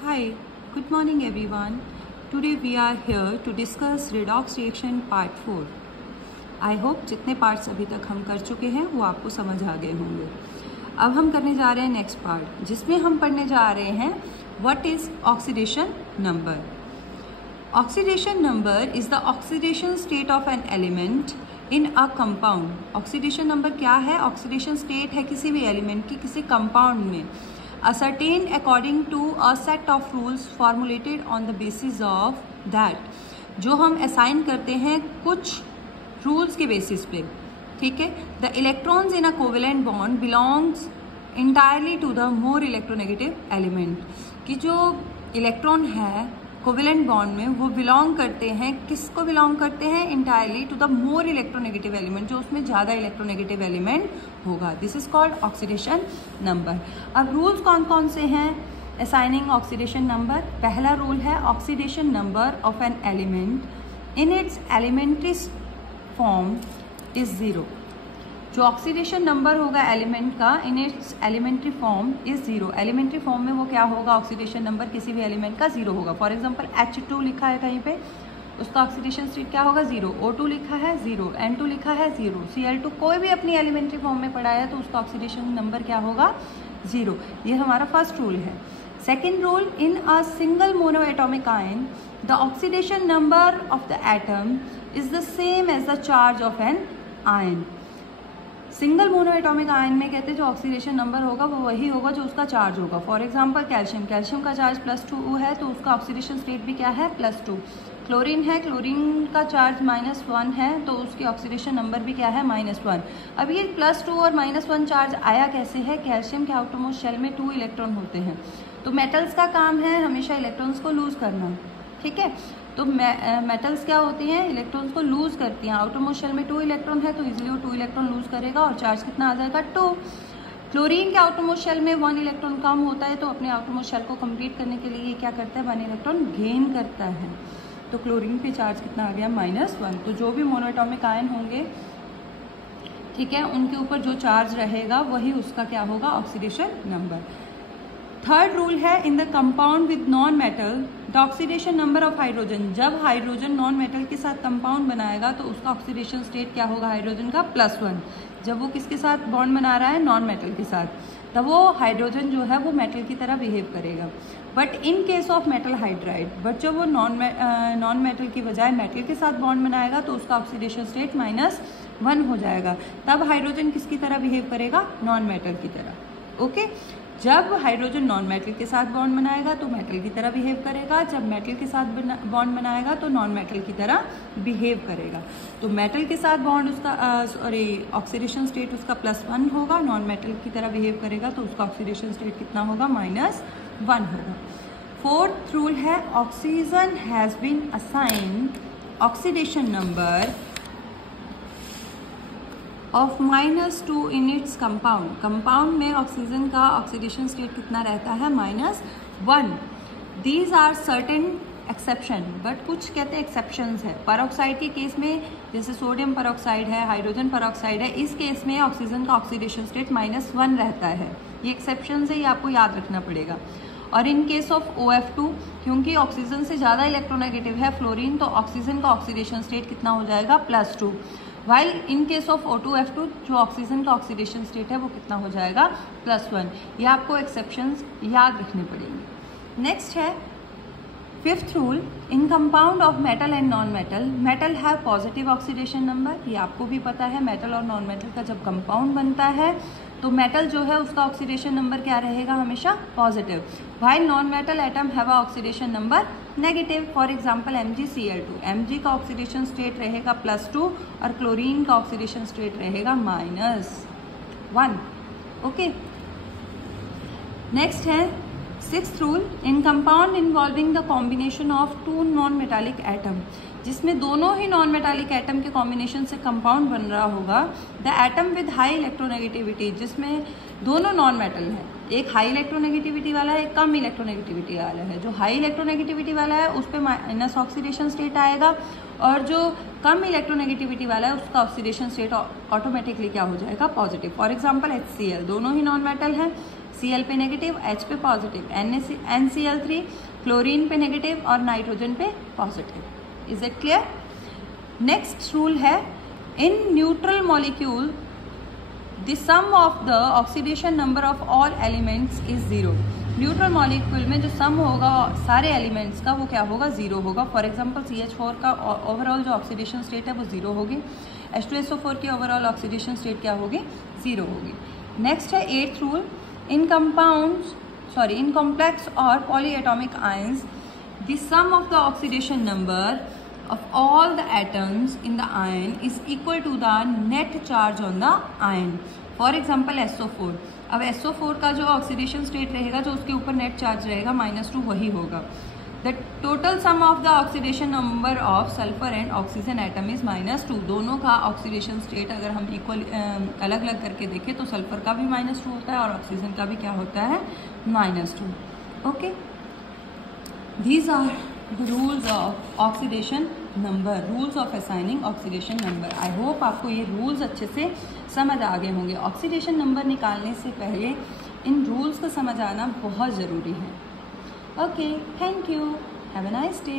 Hi, good morning everyone. Today we are here to discuss redox reaction part 4. I hope जितने parts अभी तक हम कर चुके हैं वो आपको समझ आ गए होंगे। अब हम करने जा रहे हैं नेक्स्ट पार्ट, जिसमें हम पढ़ने जा रहे हैं what is oxidation number. Oxidation number is the oxidation state of an element in a compound. Oxidation number क्या है? ऑक्सीडेशन स्टेट है किसी भी एलिमेंट की किसी कंपाउंड में, ascertained according to a set of rules formulated on the basis of that, जो हम असाइन करते हैं कुछ रूल्स के बेसिस पे। ठीक है, the electrons in a covalent bond belongs entirely to the more electronegative element, कि जो इलेक्ट्रॉन है कोवेलेंट बॉन्ड में वो बिलोंग करते हैं, किसको बिलोंग करते हैं? Entirely to the more electronegative element, जो उसमें ज़्यादा इलेक्ट्रोनेगेटिव एलिमेंट होगा। This is called oxidation number. अब रूल्स कौन कौन से हैं असाइनिंग ऑक्सीडेशन नंबर? पहला रूल है oxidation number of an element in its elementary form is zero. जो ऑक्सीडेशन नंबर होगा एलिमेंट का in its elementary form is zero. Elementary form में वो क्या होगा? ऑक्सीडेशन नंबर किसी भी एलिमेंट का ज़ीरो होगा। फॉर एग्जांपल H2 लिखा है कहीं पे, उसका ऑक्सीडेशन स्टेट क्या होगा? ज़ीरो। O2 लिखा है ज़ीरो, N2 लिखा है ज़ीरो, Cl2 कोई भी अपनी एलिमेंट्री फॉर्म में पढ़ा है तो उसका ऑक्सीडेशन नंबर क्या होगा? ज़ीरो। ये हमारा फर्स्ट रूल है। Second rule, in a single monoatomic ion the oxidation number of the atom is the same as the charge of an ion. Single monoatomic ion में कहते हैं जो oxidation number होगा वो वही होगा जो उसका चार्ज होगा। फॉर एग्जांपल कैल्शियम, कैल्शियम का चार्ज +2 है तो उसका ऑक्सीडेशन स्टेट भी क्या है? +2। क्लोरीन है, क्लोरीन का चार्ज -1 है तो उसकी ऑक्सीडेशन नंबर भी क्या है? -1। अब ये +2 और -1 चार्ज आया कैसे है? कैल्शियम के आउटरमोस्ट शेल में 2 इलेक्ट्रॉन होते हैं, तो मेटल्स का काम है हमेशा इलेक्ट्रॉन्स को लूज करना। ठीक है, तो मेटल्स क्या होती हैं? इलेक्ट्रॉन्स को लूज करती हैं। आउटरमोस्ट शेल में 2 इलेक्ट्रॉन है तो इजीली वो 2 इलेक्ट्रॉन लूज करेगा और चार्ज कितना आ जाएगा? 2। क्लोरीन के आउटरमोस्ट शेल में 1 इलेक्ट्रॉन कम होता है तो अपने आउटरमोस्ट शेल को कंप्लीट करने के लिए ये क्या करता है? 1 इलेक्ट्रॉन गेन करता है। तो क्लोरीन पे चार्ज कितना आ गया? -1। तो जो भी मोनोएटॉमिक आयन होंगे, ठीक है, उनके ऊपर जो चार्ज रहेगा वही उसका क्या होगा? Oxidation number. थर्ड रूल है in the compound with non metal the oxidation number of hydrogen. जब हाइड्रोजन नॉन मेटल के साथ कंपाउंड बनाएगा तो उसका ऑक्सीडेशन स्टेट क्या होगा? हाइड्रोजन का +1। जब वो किसके साथ बॉन्ड बना रहा है? नॉन मेटल के साथ, तब वो हाइड्रोजन जो है वो मेटल की तरह बिहेव करेगा। But in case of metal hydride, but जब वो नॉन मेटल की बजाय मेटल के साथ बॉन्ड बनाएगा तो उसका ऑक्सीडेशन स्टेट -1 हो जाएगा। तब हाइड्रोजन किसकी तरह बिहेव करेगा? नॉन मेटल की तरह। ओके, जब हाइड्रोजन नॉन मेटल के साथ बॉन्ड बनाएगा तो मेटल की तरह बिहेव करेगा, जब मेटल के साथ बॉन्ड बनाएगा तो नॉन मेटल की तरह बिहेव करेगा। तो मेटल के साथ बॉन्ड उसका ऑक्सीडेशन स्टेट उसका +1 होगा, नॉन मेटल की तरह बिहेव करेगा तो उसका ऑक्सीडेशन स्टेट कितना होगा? -1 होगा। फोर्थ रूल है oxygen has been assigned oxidation number of -2 in its compound. Compound में ऑक्सीजन का ऑक्सीडेशन स्टेट कितना रहता है? -1। These are certain exception, but कुछ कहते हैं एक्सेप्शंस है। परऑक्साइड के केस में, जैसे सोडियम परऑक्साइड है, हाइड्रोजन परऑक्साइड है, इस केस में ऑक्सीजन का ऑक्सीडेशन स्टेट -1 रहता है। ये एक्सेप्शंस है, ये आपको याद रखना पड़ेगा। और इन केस ऑफ OF2, क्योंकि ऑक्सीजन से ज़्यादा इलेक्ट्रोनेगेटिव है फ्लोरीन, तो ऑक्सीजन का ऑक्सीडेशन स्टेट कितना हो जाएगा? +2। While in case of O2F2, जो ऑक्सीजन का ऑक्सीडेशन स्टेट है वो कितना हो जाएगा? +1। ये आपको एक्सेप्शंस याद रखने पड़ेंगे। नेक्स्ट है fifth rule, in compound of metal and non metal, metal have positive oxidation number. ये आपको भी पता है, मेटल और नॉन मेटल का जब कंपाउंड बनता है तो मेटल जो है उसका ऑक्सीडेशन नंबर क्या रहेगा? हमेशा positive. While non metal atom have a oxidation number negative. For example Mgcl2, Mg का ऑक्सीडेशन स्टेट रहेगा +2 और क्लोरीन का ऑक्सीडेशन स्टेट रहेगा -1। ओके, नेक्स्ट है sixth rule, in compound involving the combination of 2 non metallic atom, जिसमें दोनों ही non metallic atom के कॉम्बिनेशन से कंपाउंड बन रहा होगा। The atom with high electronegativity, जिसमें दोनों नॉन मेटल है, एक हाई इलेक्ट्रोनेगेटिविटी वाला है, एक कम इलेक्ट्रोनेगेटिविटी वाला है। जो हाई इलेक्ट्रोनेगेटिविटी वाला है उस पर माइनस ऑक्सीडेशन स्टेट आएगा और जो कम इलेक्ट्रोनेगेटिविटी वाला है उसका ऑक्सीडेशन स्टेट ऑटोमेटिकली क्या हो जाएगा? पॉजिटिव। फॉर एग्जांपल HCl, दोनों ही नॉन मेटल है, Cl पे नेगेटिव, H पे पॉजिटिव, NCl3 क्लोरीन पे नेगेटिव और नाइट्रोजन पे positive. Is it clear? Next rule है, in neutral molecule the sum of the oxidation number of all elements is zero. Neutral molecule में जो सम होगा सारे एलिमेंट्स का वो क्या होगा? ज़ीरो होगा। फॉर एग्जांपल CH4 का ओवरऑल जो ऑक्सीडेशन स्टेट है वो ज़ीरो होगी, H2SO4 की ओवरऑल ऑक्सीडेशन स्टेट क्या होगी? ज़ीरो होगी। नेक्स्ट है 8th रूल, इन कॉम्प्लेक्स और polyatomic ions the sum of the oxidation number of all the atoms in the ion is equal to the net charge on the ion. For example SO4, अब SO4 का जो oxidation state रहेगा, जो उसके ऊपर net charge रहेगा -2 वही होगा। The total sum of the oxidation number of sulphur and oxygen atom is -2। दोनों का ऑक्सीडेशन स्टेट अगर हम इक्वल अलग अलग करके देखें तो सल्फर का भी -2 होता है और ऑक्सीजन का भी क्या होता है? -2। Okay, these are the rules of oxidation number, rules of assigning oxidation number. I hope आपको ये rules अच्छे से समझ आ गए होंगे। ऑक्सीडेशन नंबर निकालने से पहले इन rules को समझ आना बहुत ज़रूरी है। Okay, thank you, have a nice day.